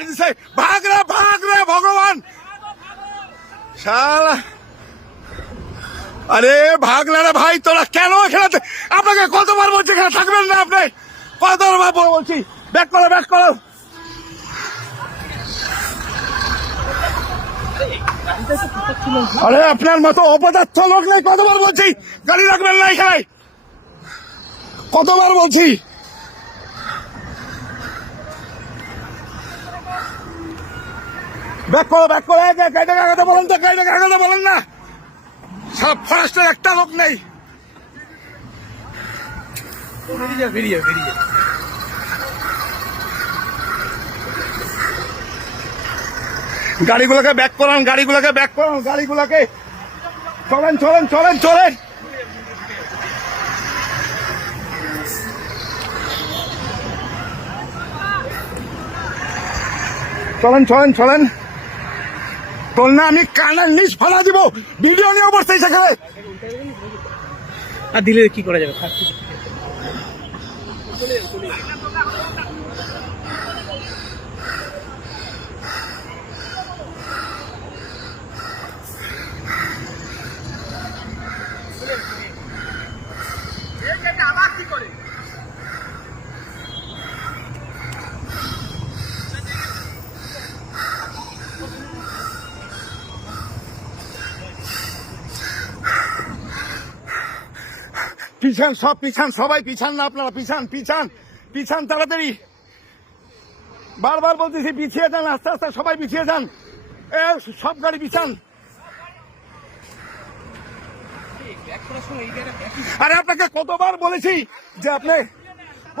দিছে ভাগ রে ভাগ রে ভগবান। শালা। আরে ভাগ না রে ভাই, তোরা কেন থা- আপনাকে কতবার বলছি, এখানে থাকবেন না আপনি? কতবার বলছি? ব্যাক করো ব্যাক করো। আরে আপনার মতো অপদার্থ লোক নেই, কতবার বলছি? গাড়ি রাখবেন না এখানে। কতবার বলছি? ব্যাক করো ব্যাক করো। এই যে গাড়িটা কাকাতে বলেন তো গাড়িটা কাকাতে বলেন না। সব ফরেস্টের একটা লোক নেই। বেরিয়ে বেরিয়ে। গাড়িগুলোকে ব্যাক করান, গাড়িগুলোকে ব্যাক করান, গাড়িগুলোকে। চলেন চলেন চলেন চলেন। চলেন চলেন চলেন। তোর না আমি কানের নিচ ফালা দিব। ভিডিও নিয়ে বসতেই সেখানে। আর দিলে কি করা যাবে? থাক, কিছু- পিছান, সব পিছান, সবাই পিছান না আপনারা, পিছান পিছান পিছান তাড়াতাড়ি। বারবার বলতেছি পিছিয়ে যান, আস্তে আস্তে সবাই পিছিয়ে যান। এ, সব গাড়ি পিছান। আরে আপনাকে কতবার বলেছি যে আপনি,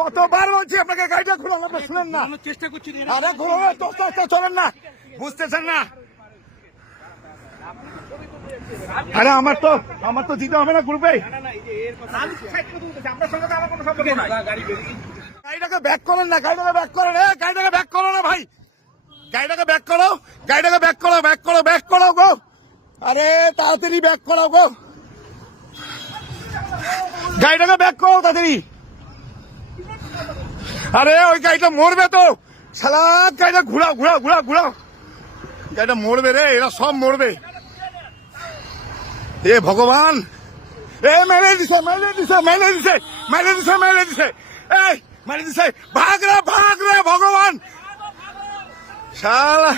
কতবার বলছি আপনাকে গাড়িটা খুলুন আপনি শুনেন না। চেষ্টা করছি আরে দশটা একটা চলেন না, বুঝতেছেন না। আরে আমার তো আমার তো দিতে হবে না গ্রুপে গাড়িটাকে ব্যাক করেন না, গাড়িটাকে ব্যাক করেন। গাড়িটাকে ব্যাক করো না ভাই। গাড়িটাকে ব্যাক করো, গাড়িটাকে ব্যাক করো ব্যাক করো ব্যাক করো গো। আরে, তাড়াতাড়ি ব্যাক করো গো। গাড়িটাকে ব্যাক করো তাড়াতাড়ি। আরে, ওই গাড়িটা মরবে তো। সালাদ, গাড়িটা ঘুরাও ঘুরাও ঘুরাও ঘুরাও। গাড়িটা মরবে রে, এরা সব মরবে। এ ভগবান! এ মেরে দিছে মেরে দিছে মেরে দিছে মেরে দিছে মেরে দিছে। এই, মেরে দিছে। ভাগ রে ভাগ রে ভগবান! শালা!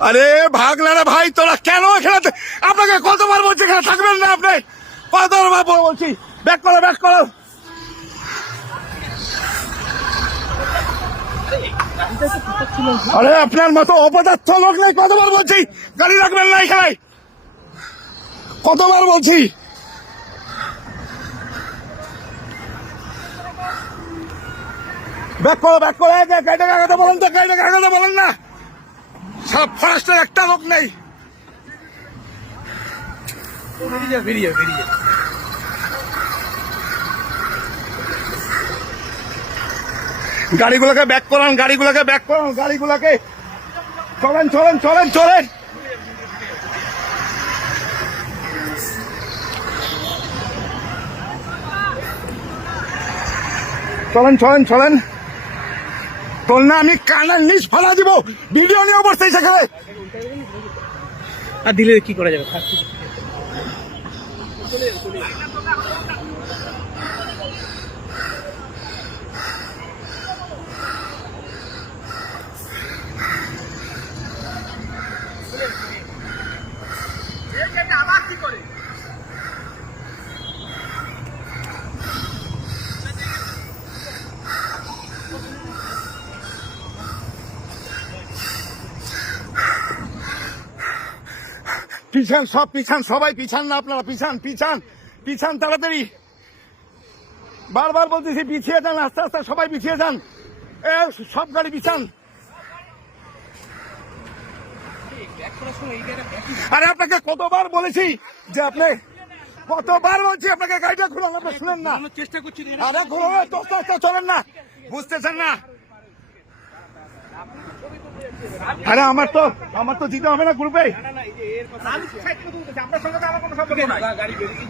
আরে ভাগ না রে ভাই, তোরা কেন থা- আপনাকে কতবার বলছি, এখানে থাকবেন না আপনি? কতবার বলছি? ব্যাক করো ব্যাক করো। আরে আপনার মতো অপদার্থ লোক নেই, কতবার বলছি? গাড়ি রাখবেন না এখানে। কতবার বলছি। ব্যাক ব্যাক তো? বলেন না? একটা লোক নেই। বেরিয়ে বেরিয়ে। গাড়িগুলোকে ব্যাক করান, গাড়িগুলোকে ব্যাক করান, গাড়িগুলোকে। চলেন চলেন চলেন চলেন। চলেন চলেন চলেন। তোর না আমি কানার নিচ ফেলা দিব। ভিডিও নিয়ে বসতেই সেখানে। আর দিলে কি করা যাবে? পিছান সব পিছান সবাই পিছান না আপনারা পিছান পিছান পিছান তাড়াতাড়ি। বারবার বলতেছি পিছিয়ে যান আস্তে আস্তে সবাই পিছিয়ে যান। এ সব গাড়ি পিছান আরে আপনাকে কতবার বলেছি যে আপনি কতবার বলছি আপনাকে গাড়িটা খুলুন আপনি শুনেন না। চেষ্টা করছি আরে খুলুন দশটা একটা চলেন না। বুঝতেছেন না? আরে আমার তো আমার তো দিতে হবে না গ্রুপে গাড়ি বেরিয়ে